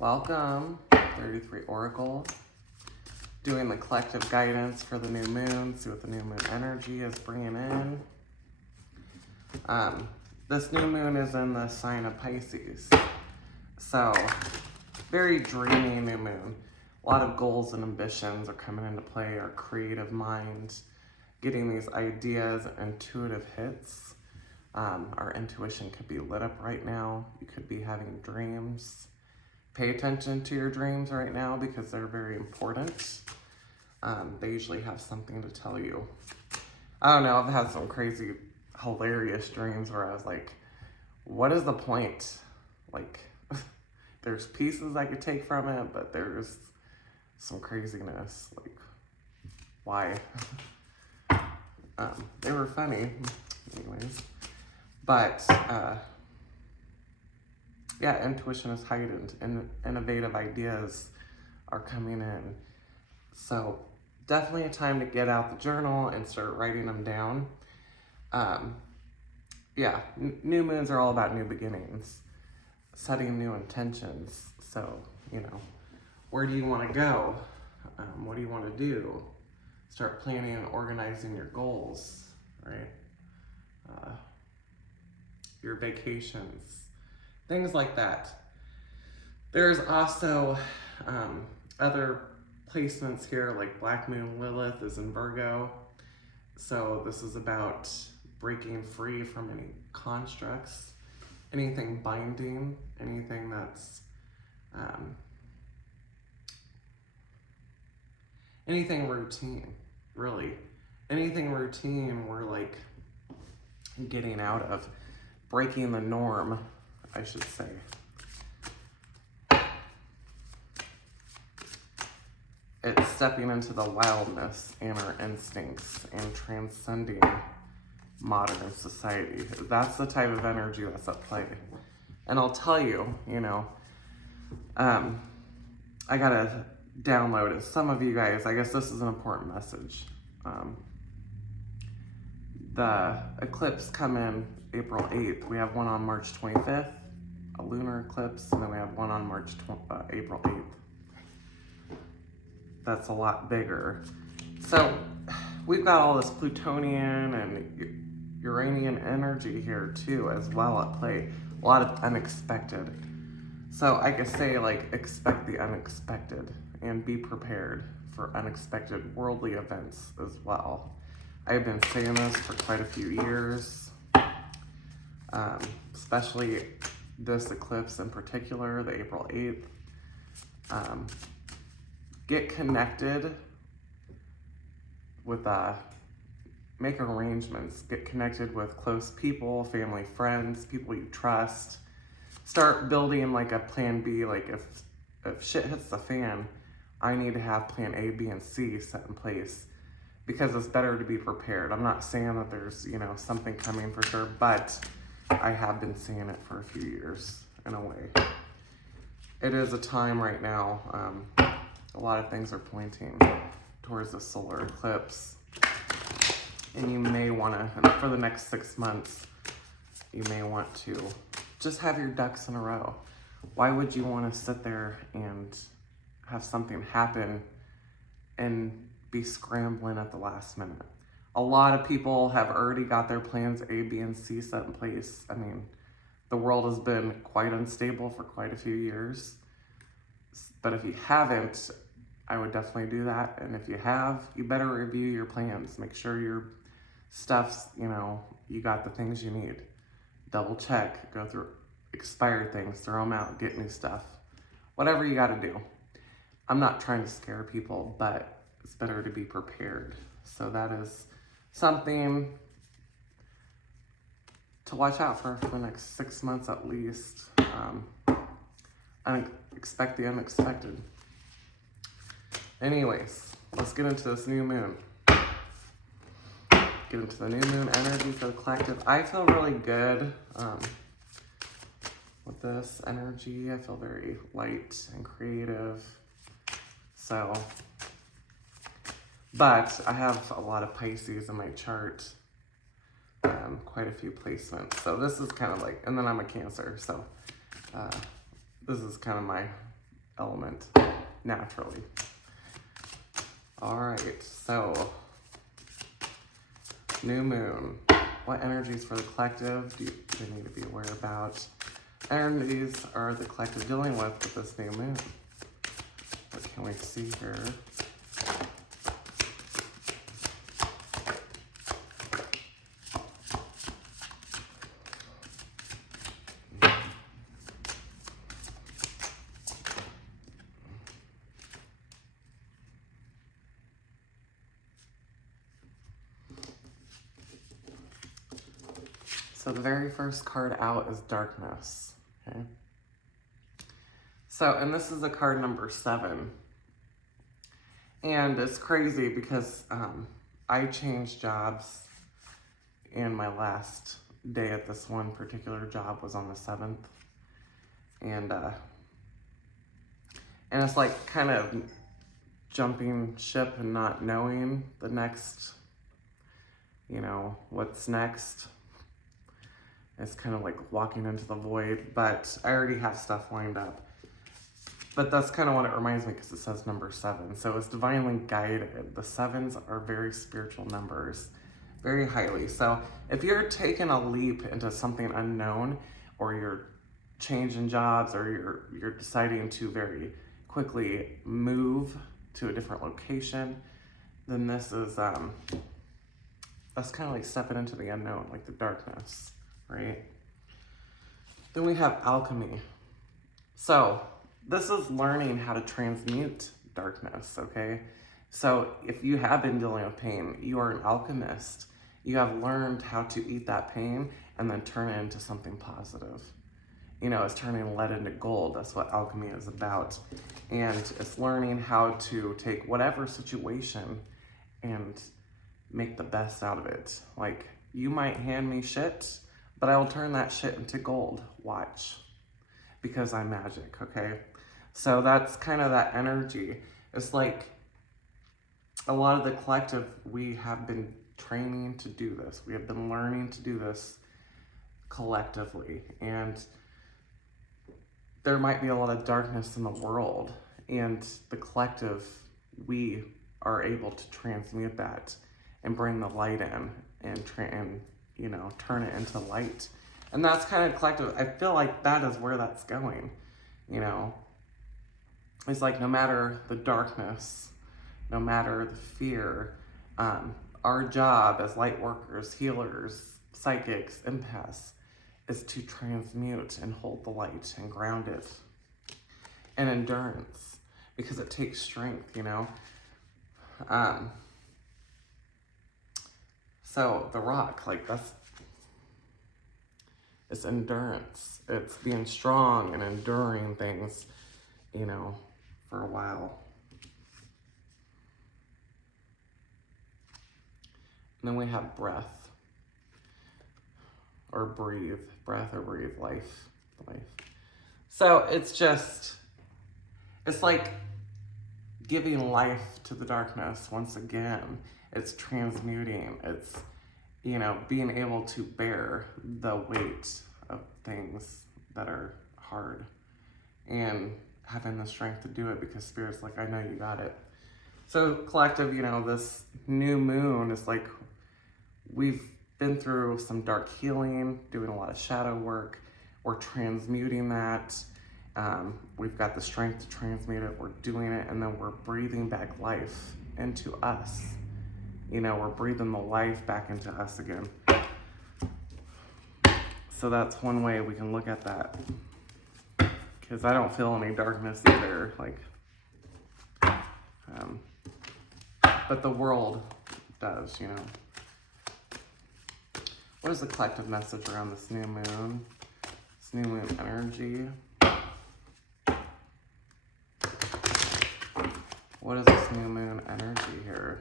Welcome, 33 Oracle. Doing the collective guidance for the new moon. See what the new moon energy is bringing in. This new moon is in the sign of Pisces. So, very dreamy new moon. A lot of goals and ambitions are coming into play. Our creative mind, getting these ideas, intuitive hits. Our intuition could be lit up right now. You could be having dreams. Pay attention to your dreams right now because they're very important. They usually have something to tell you. I don't know, I've had some crazy, hilarious dreams where I was like, what is the point? Like, there's pieces I could take from it, but there's some craziness. Like, why? They were funny, anyways. But, yeah, intuition is heightened and innovative ideas are coming in. So definitely a time to get out the journal and start writing them down. Yeah, new moons are all about new beginnings, setting new intentions. So, where do you want to go? What do you want to do? Start planning and organizing your goals, right? Your vacations, things like that. There's also other placements here, like Black Moon Lilith is in Virgo. So this is about breaking free from any constructs, anything binding, anything that's, anything routine, really. Anything routine we're like getting out of, breaking the norm, I should say. It's stepping into the wildness and our instincts and transcending modern society. That's the type of energy that's at play. And I'll tell you, I gotta download it. Some of you guys, I guess this is an important message. The eclipse come in April 8th. We have one on March 25th, a lunar eclipse, and then we have one on April 8th. That's a lot bigger. So we've got all this Plutonian and Uranian energy here too as well at play. A lot of unexpected. So I could say expect the unexpected and be prepared for unexpected worldly events as well. I've been saying this for quite a few years, especially this eclipse in particular, the April 8th. Get connected with, make arrangements, get connected with close people, family, friends, people you trust. Start building like a plan B, like if shit hits the fan, I need to have plan A, B, and C set in place because it's better to be prepared. I'm not saying that there's, something coming for sure, but I have been saying it for a few years in a way. It is a time right now, a lot of things are pointing towards the solar eclipse. And you may want to, for the next 6 months, you may want to just have your ducks in a row. Why would you want to sit there and have something happen and be scrambling at the last minute? A lot of people have already got their plans A, B, and C set in place. I mean, the world has been quite unstable for quite a few years. But if you haven't, I would definitely do that. And if you have, you better review your plans. Make sure your stuff's, you got the things you need. Double check, go through expired things, throw them out, get new stuff. Whatever you got to do. I'm not trying to scare people, but it's better to be prepared. So that is something to watch out for the next 6 months at least. Expect the unexpected. Anyways, let's get into this new moon. Get into the new moon energy for the collective. I feel really good with this energy. I feel very light and creative. So, but I have a lot of Pisces in my chart. Quite a few placements. So this is kind of like, and then I'm a Cancer. So this is kind of element naturally. All right, so new moon. What energies for the collective do they need to be aware about? Energies are the collective dealing with this new moon. What can we see here? So the very first card out is darkness, okay? So, and this is the card number 7. And it's crazy because I changed jobs, and my last day at this one particular job was on the 7th. And it's like kind of jumping ship and not knowing the next, you know, what's next. It's kind of like walking into the void, but I already have stuff lined up. But that's kind of what it reminds me, because it says number 7. So it's divinely guided. The 7s are very spiritual numbers, very highly. So if you're taking a leap into something unknown, or you're changing jobs, or you're deciding to very quickly move to a different location, then this is, that's kind of like stepping into the unknown, like the darkness. Right? Then we have alchemy. So this is learning how to transmute darkness, okay? So if you have been dealing with pain, you are an alchemist. You have learned how to eat that pain and then turn it into something positive. You know, it's turning lead into gold. That's what alchemy is about. And it's learning how to take whatever situation and make the best out of it. Like, you might hand me shit, but I will turn that shit into gold. Watch. Because I'm magic, okay? So that's kind of that energy. It's like a lot of the collective, we have been training to do this. We have been learning to do this collectively. And there might be a lot of darkness in the world. And the collective, we are able to transmute that and bring the light in and you know, turn it into light. And that's kind of collective. I feel like that is where that's going, you know. It's like, no matter the darkness, no matter the fear, our job as light workers, healers, psychics, empaths, is to transmute and hold the light and ground it. And endurance, because it takes strength, you know. So the rock, like, it's endurance. It's being strong and enduring things, you know, for a while. And then we have breath, or breathe, life. So it's like giving life to the darkness once again. It's transmuting. It's, you know, being able to bear the weight of things that are hard and having the strength to do it, because Spirit's like, I know you got it. So collective, you know, this new moon is like, we've been through some dark healing, doing a lot of shadow work. We're transmuting that. We've got the strength to transmute it. We're doing it, and then we're breathing back life into us. You know, we're breathing the life back into us again. So that's one way we can look at that. Because I don't feel any darkness either. Like, but the world does, you know. What is the collective message around this new moon? This new moon energy. What is this new moon energy here?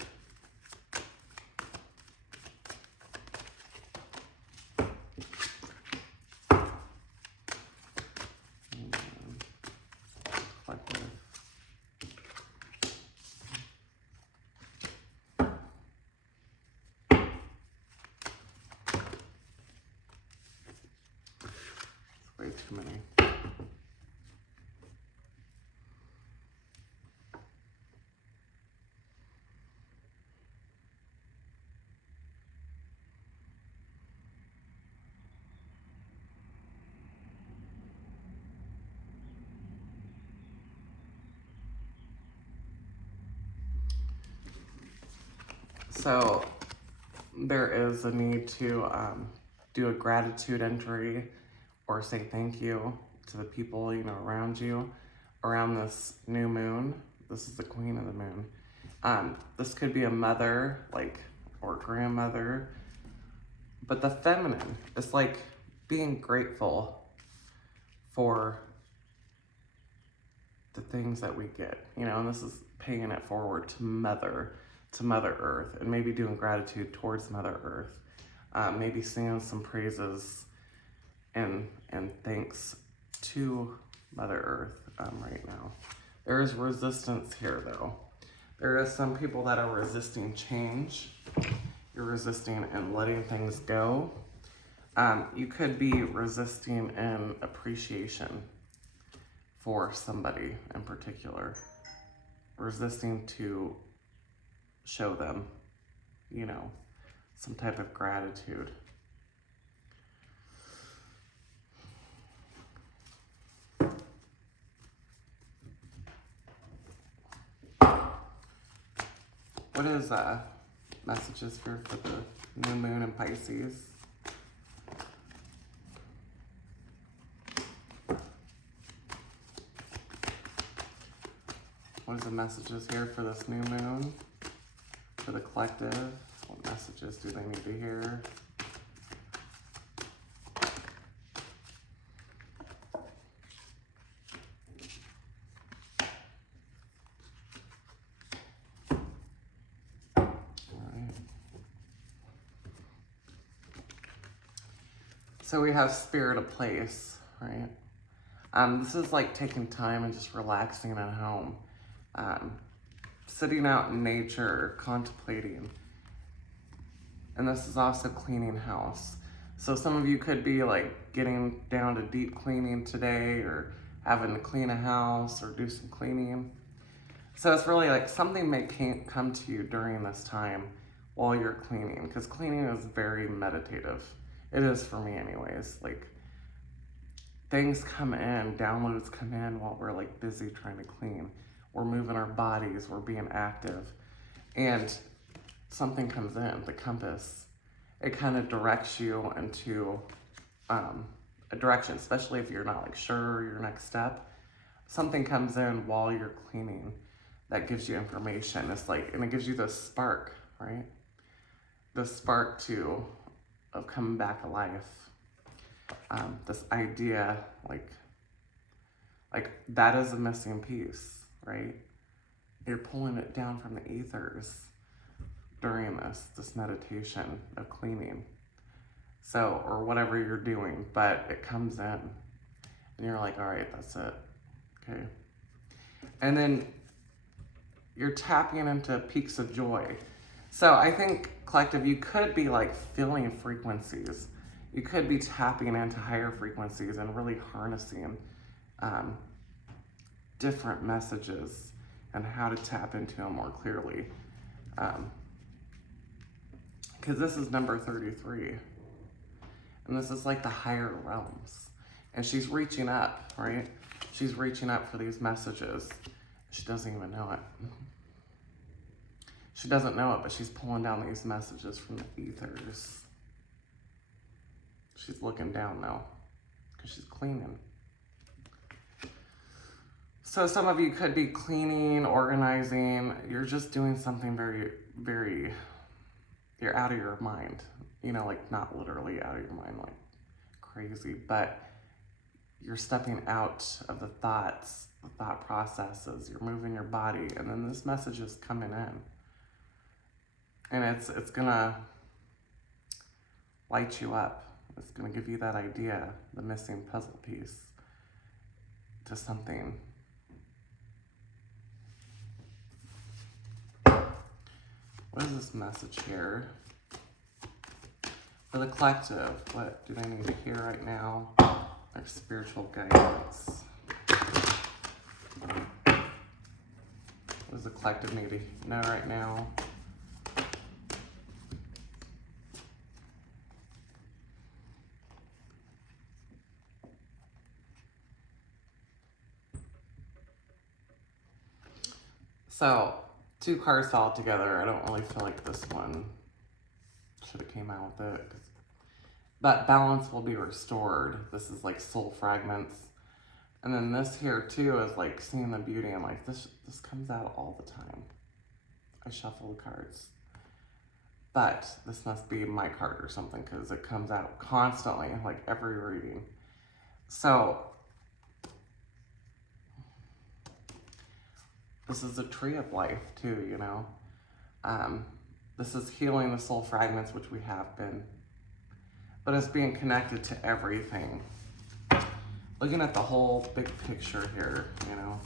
Collective. It's way too many. So there is a need to do a gratitude entry or say thank you to the people, you know, around you around this new moon. This is the queen of the moon. This could be a mother, like, or grandmother, but the feminine is like being grateful for the things that we get, you know, and this is paying it forward to Mother Earth, and maybe doing gratitude towards Mother Earth, maybe singing some praises and thanks to Mother Earth right now. There is resistance here, though. There is some people that are resisting change. You're resisting and letting things go. You could be resisting in appreciation for somebody in particular. Resisting to show them, you know, some type of gratitude. What is messages here for the new moon in Pisces? What is the messages here for this new moon? For the collective? What messages do they need to hear? So we have spirit of place, right? This is like taking time and just relaxing at home. Sitting out in nature, contemplating. And this is also cleaning house. So some of you could be like getting down to deep cleaning today, or having to clean a house or do some cleaning. So it's really like something may come to you during this time while you're cleaning, because cleaning is very meditative. It is for me anyways. Like, things come in, downloads come in while we're like busy trying to clean. We're moving our bodies, we're being active. And something comes in, the compass. It kind of directs you into a direction, especially if you're not like sure your next step. Something comes in while you're cleaning that gives you information. It's like, and it gives you this spark, right? The spark of coming back alive. This idea, like that is a missing piece, right? You're pulling it down from the ethers during this meditation of cleaning. So, or whatever you're doing, but it comes in and you're like, all right, that's it. Okay. And then you're tapping into peaks of joy. So I think, collective, you could be like feeling frequencies. You could be tapping into higher frequencies and really harnessing different messages and how to tap into them more clearly. Because this is number 33. And this is like the higher realms. And she's reaching up, right? She's reaching up for these messages. She doesn't even know it. She doesn't know it, but she's pulling down these messages from the ethers. She's looking down now because she's cleaning. So some of you could be cleaning, organizing. You're just doing something very, very, you're out of your mind. You know, like not literally out of your mind, like crazy, but you're stepping out of the thoughts, the thought processes. You're moving your body, and then this message is coming in. And it's gonna light you up. It's gonna give you that idea, the missing puzzle piece to something. What is this message here? For the collective, what do they need to hear right now? Their spiritual guidance. What does the collective need to know right now? So 2 cards all together. I don't really feel like this one should have came out with it. But balance will be restored. This is like soul fragments. And then this here too is like seeing the beauty in life. This comes out all the time. I shuffle the cards. But this must be my card or something because it comes out constantly, like every reading. So, this is a tree of life too, you know. This is healing the soul fragments, which we have been. But it's being connected to everything. Looking at the whole big picture here, you know.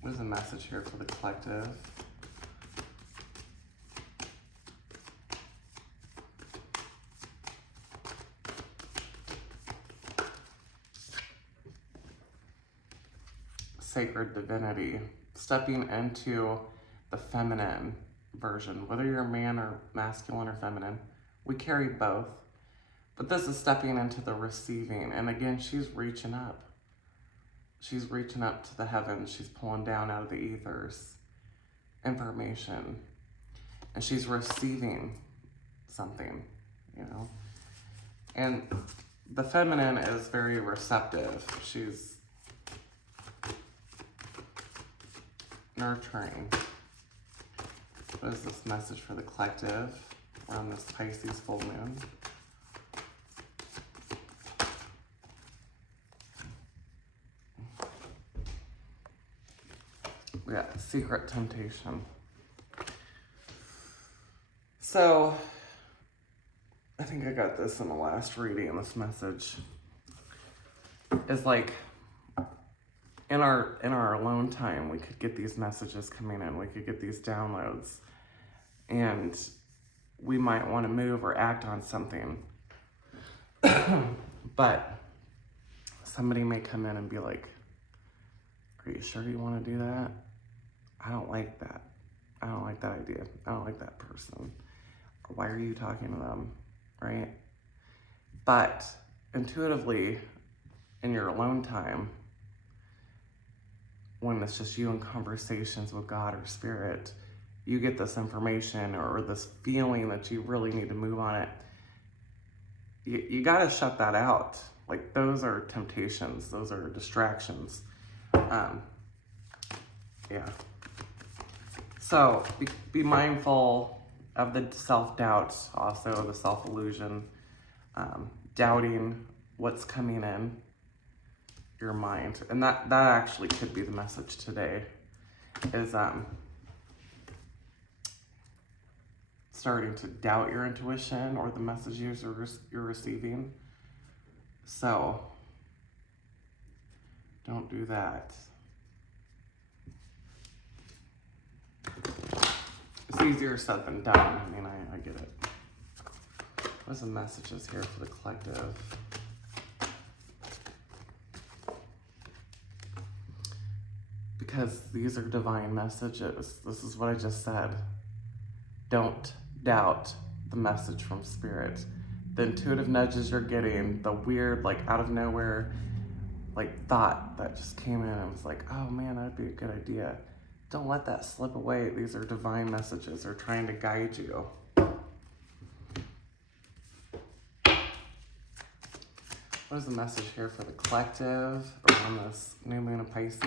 What is the message here for the collective? Sacred divinity. Stepping into the feminine version. Whether you're a man or masculine or feminine, we carry both. But this is stepping into the receiving. And again, she's reaching up. She's reaching up to the heavens. She's pulling down out of the ethers information. And she's receiving something, you know. And the feminine is very receptive. She's nurturing. What is this message for the collective around this Pisces full moon? We got secret temptation. So, I think I got this in the last reading. This message is like, in our alone time, we could get these messages coming in. We could get these downloads. And we might want to move or act on something. But somebody may come in and be like, are you sure you want to do that? I don't like that. I don't like that idea. I don't like that person. Why are you talking to them, right? But intuitively, in your alone time, when it's just you in conversations with God or Spirit, you get this information or this feeling that you really need to move on it. You got to shut that out. Like, those are temptations. Those are distractions. Yeah. So be mindful of the self-doubt, also the self-illusion, doubting what's coming in your mind. And that actually could be the message today, is starting to doubt your intuition or the messages you're receiving. So don't do that. It's easier said than done. I mean, I get it. What's the messages here for the collective? Because these are divine messages. This is what I just said. Don't doubt the message from Spirit. The intuitive nudges you're getting, the weird, like, out of nowhere, like, thought that just came in and was like, oh man, that'd be a good idea. Don't let that slip away. These are divine messages. They're trying to guide you. What is the message here for the collective around this new moon of Pisces?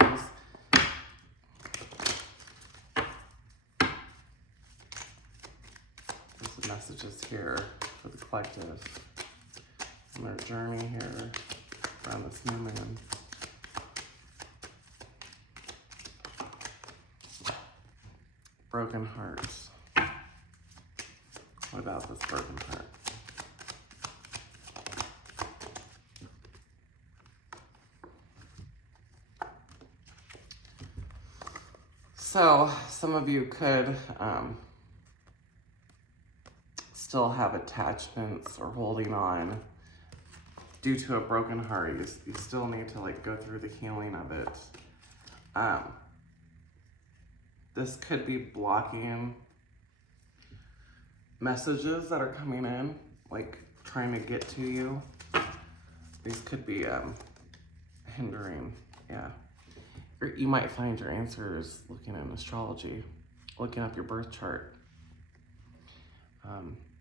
What's the messages here for the collective on their journey here around this new moon? Broken hearts. What about this broken heart? So, some of you could still have attachments or holding on due to a broken heart. You still need to, like, go through the healing of it. This could be blocking messages that are coming in, like trying to get to you. these could be hindering, yeah. You might find your answers looking at astrology, looking up your birth chart,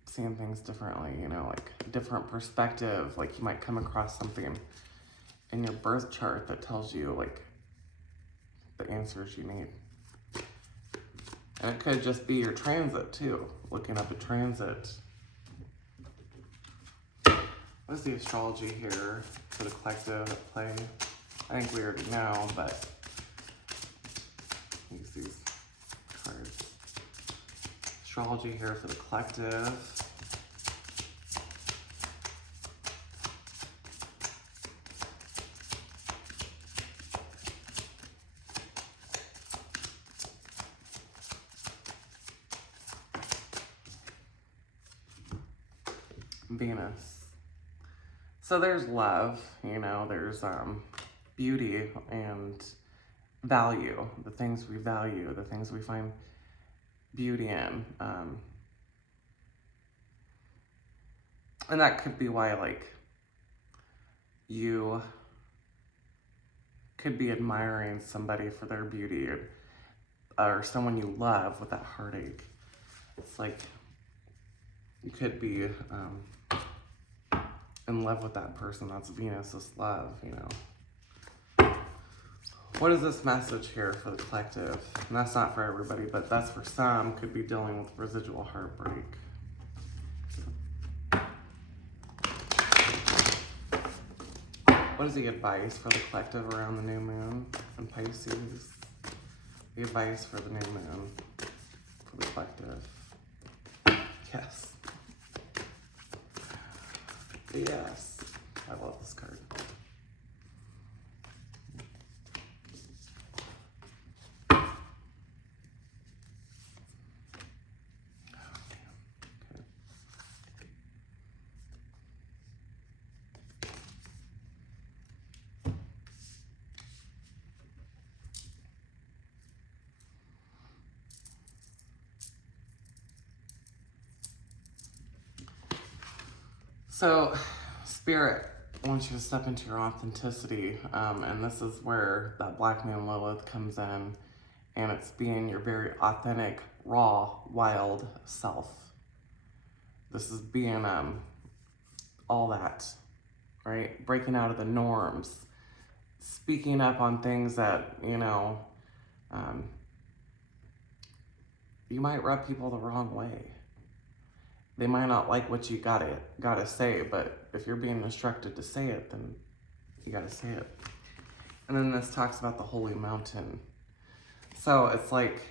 seeing things differently, you know, like different perspective. Like you might come across something in your birth chart that tells you like the answers you need. And it could just be your transit too, looking up a transit. What is the astrology here for the collective at play? I think we already know, but use these cards. Astrology here for the collective. Venus. So there's love, you know, there's beauty and value, the things we value, the things we find beauty in. And that could be why, like, you could be admiring somebody for their beauty, or someone you love with that heartache. It's like you could be in love with that person. That's Venus, this love, you know. What is this message here for the collective? And that's not for everybody, but that's for some. Could be dealing with residual heartbreak. What is the advice for the collective around the new moon in Pisces? The advice for the new moon for the collective. Yes. Yes. I love this card. So, Spirit wants you to step into your authenticity, and this is where that Black Moon Lilith comes in, and it's being your very authentic, raw, wild self. This is being all that, right? Breaking out of the norms, speaking up on things that, you know, you might rub people the wrong way. They might not like what you gotta say, but if you're being instructed to say it, then you gotta say it. And then this talks about the holy mountain. So it's like,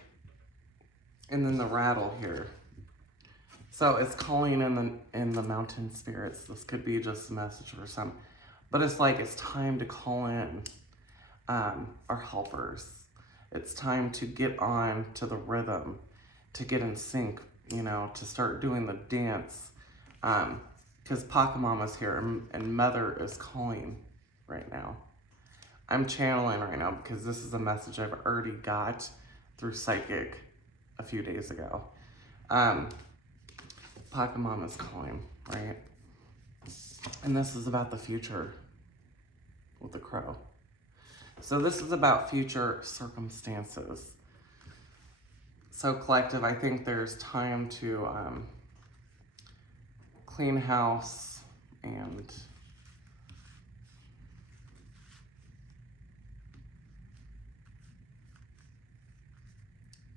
and then the rattle here. So it's calling in the mountain spirits. This could be just a message for some, but it's like it's time to call in our helpers. It's time to get on to the rhythm, to get in sync, you know, to start doing the dance, because Pachamama's here and Mother is calling right now. I'm channeling right now because this is a message I've already got through Psychic a few days ago. Pachamama's calling, right? And this is about the future with the crow. So this is about future circumstances. So collective, I think there's time to clean house and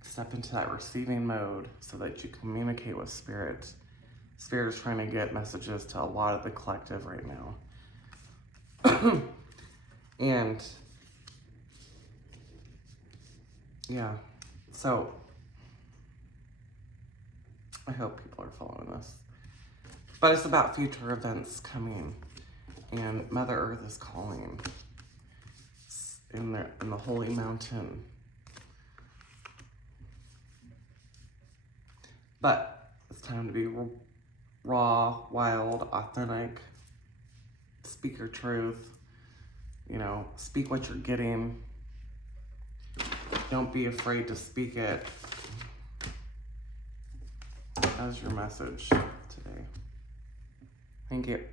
step into that receiving mode so that you communicate with Spirit. Spirit is trying to get messages to a lot of the collective right now. And yeah, so I hope people are following this. But it's about future events coming, and Mother Earth is calling in the holy mountain. But it's time to be raw, wild, authentic. Speak your truth. You know, speak what you're getting. Don't be afraid to speak it. That was your message today. Thank you.